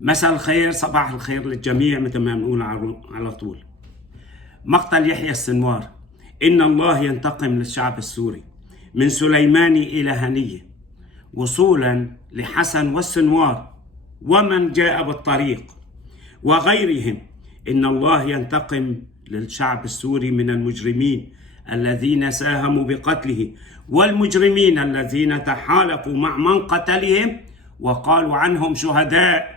مساء الخير، صباح الخير للجميع. مثل ما بنقول على طول، مقتل يحيى السنوار. إن الله ينتقم للشعب السوري من سليماني إلى هنية، وصولا لحسن والسنوار ومن جاء بالطريق وغيرهم. إن الله ينتقم للشعب السوري من المجرمين الذين ساهموا بقتله، والمجرمين الذين تحالفوا مع من قتلهم وقالوا عنهم شهداء،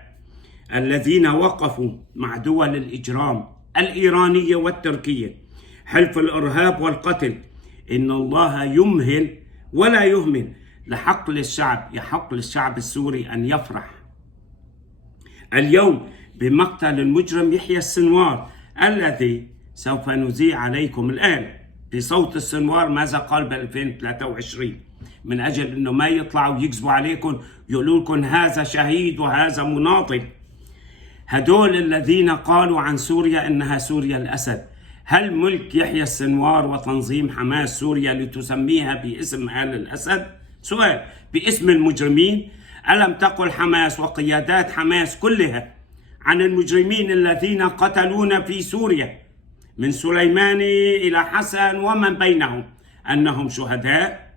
الذين وقفوا مع دول الإجرام الإيرانية والتركية، حلف الإرهاب والقتل. إن الله يمهل ولا يهمل لحق للشعب. يحق للشعب السوري أن يفرح اليوم بمقتل المجرم يحيى السنوار، الذي سوف نذيع عليكم الآن بصوت السنوار ماذا قال ب 2023، من أجل أنه ما يطلعوا يكذبوا عليكم، يقولوا لكم هذا شهيد وهذا مناضل. هدول الذين قالوا عن سوريا إنها سوريا الأسد. هل ملك يحيى السنوار وتنظيم حماس سوريا لتسميها باسم آل الأسد؟ سؤال، باسم المجرمين؟ ألم تقل حماس وقيادات حماس كلها عن المجرمين الذين قتلونا في سوريا من سليماني إلى حسن ومن بينهم أنهم شهداء؟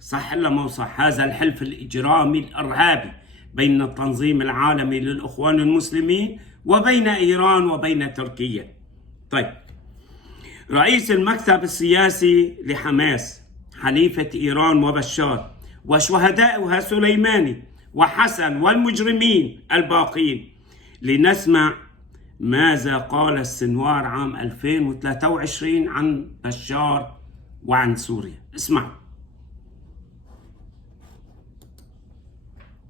صح ولا مو صح؟ هذا الحلف الإجرامي الإرهابي بين التنظيم العالمي للإخوان المسلمين وبين إيران وبين تركيا. طيب، رئيس المكتب السياسي لحماس حليفة إيران وبشار وشهدائها سليماني وحسن والمجرمين الباقين. لنسمع ماذا قال السنوار عام 2023 عن بشار وعن سوريا. اسمع.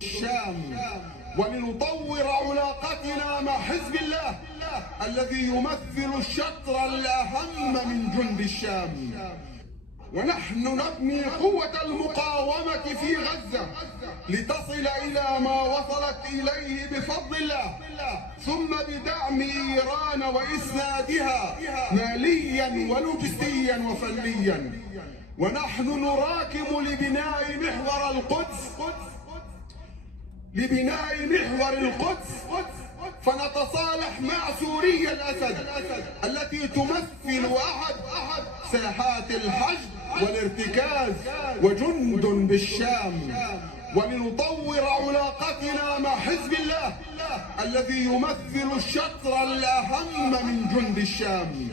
الشام، ولنطور علاقتنا مع حزب الله الذي يمثل الشطر الأهم من جند الشام، ونحن نبني قوة المقاومة في غزة لتصل إلى ما وصلت إليه بفضل الله، ثم بدعم إيران وإسنادها ماليا ولوجستيا وفنيا. ونحن نراكم لبناء محور القدس فنتصالح مع سوريا الأسد التي تمثل أحد ساحات الحشد والارتكاز وجند بالشام، ولنطور علاقتنا مع حزب الله الذي يمثل الشطر الأهم من جند الشام،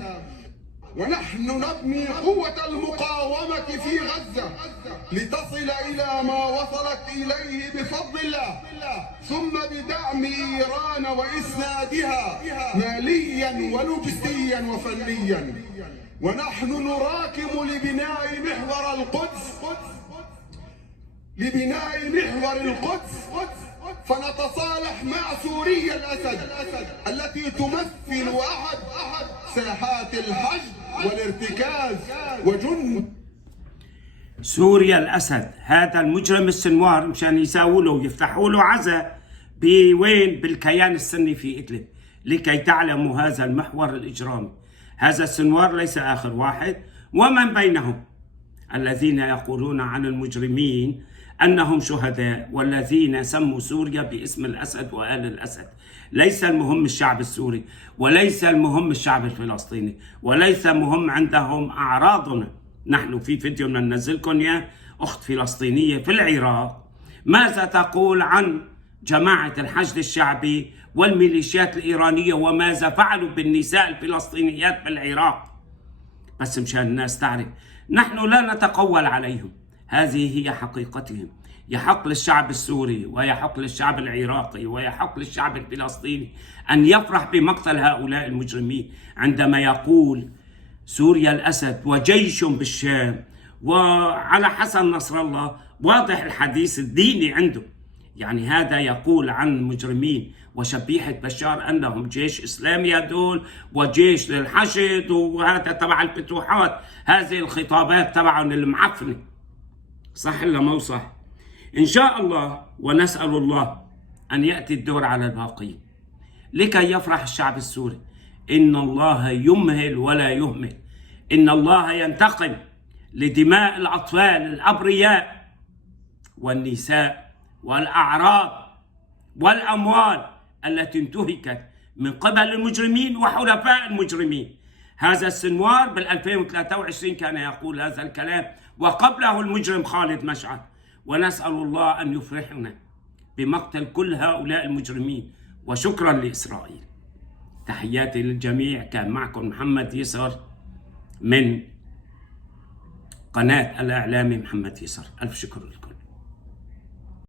ونحن نبني قوة المقاومة في غزة لتصل إلى ما وصلت إليه بفضل الله، ثم بدعم إيران وإسنادها ماليا ولوجستيا وفنيا. ونحن نراكم لبناء محور القدس فنتصالح مع سوريا الأسد التي تمثل أحد ساحات الحشد والارتكاز وجند سوريا الأسد. هذا المجرم السنوار مشان يساووا له ويفتحوا له عزا بوين؟ بالكيان السني في إدلب، لكي تعلموا هذا المحور الإجرامي. هذا السنوار ليس آخر واحد، ومن بينهم الذين يقولون عن المجرمين أنهم شهداء، والذين سموا سوريا باسم الأسد وآل الأسد. ليس المهم الشعب السوري، وليس المهم الشعب الفلسطيني، وليس مهم عندهم أعراضنا. نحن في فيديو ننزلكم يا أخت فلسطينية في العراق ماذا تقول عن جماعة الحشد الشعبي والميليشيات الإيرانية وماذا فعلوا بالنساء الفلسطينيات بالعراق. بس مشان الناس تعرف، نحن لا نتقول عليهم، هذه هي حقيقتهم. يحق للشعب السوري ويحق للشعب العراقي ويحق للشعب الفلسطيني أن يفرح بمقتل هؤلاء المجرمين، عندما يقول سوريا الأسد وجيش بالشام. وعلى حسن نصر الله واضح الحديث الديني عنده، يعني هذا يقول عن مجرمين وشبيحة بشار أنهم جيش إسلامي هدول وجيش للحشد، وهذا تبع الفتوحات. هذه الخطابات تبعهم المعفنة. صح ولا مو صح؟ إن شاء الله، ونسأل الله أن يأتي الدور على الباقين لكي يفرح الشعب السوري. إن الله يمهل ولا يهمل. إن الله ينتقم لدماء الأطفال الأبرياء والنساء والأعراض والأموال التي انتهكت من قبل المجرمين وحلفاء المجرمين. هذا السنوار بال 2023 كان يقول هذا الكلام، وقبله المجرم خالد مشعل. ونسأل الله أن يفرحنا بمقتل كل هؤلاء المجرمين. وشكرا لإسرائيل. تحياتي للجميع. كان معكم محمد يسر من قناة الإعلامي محمد يسر. ألف شكر لكم.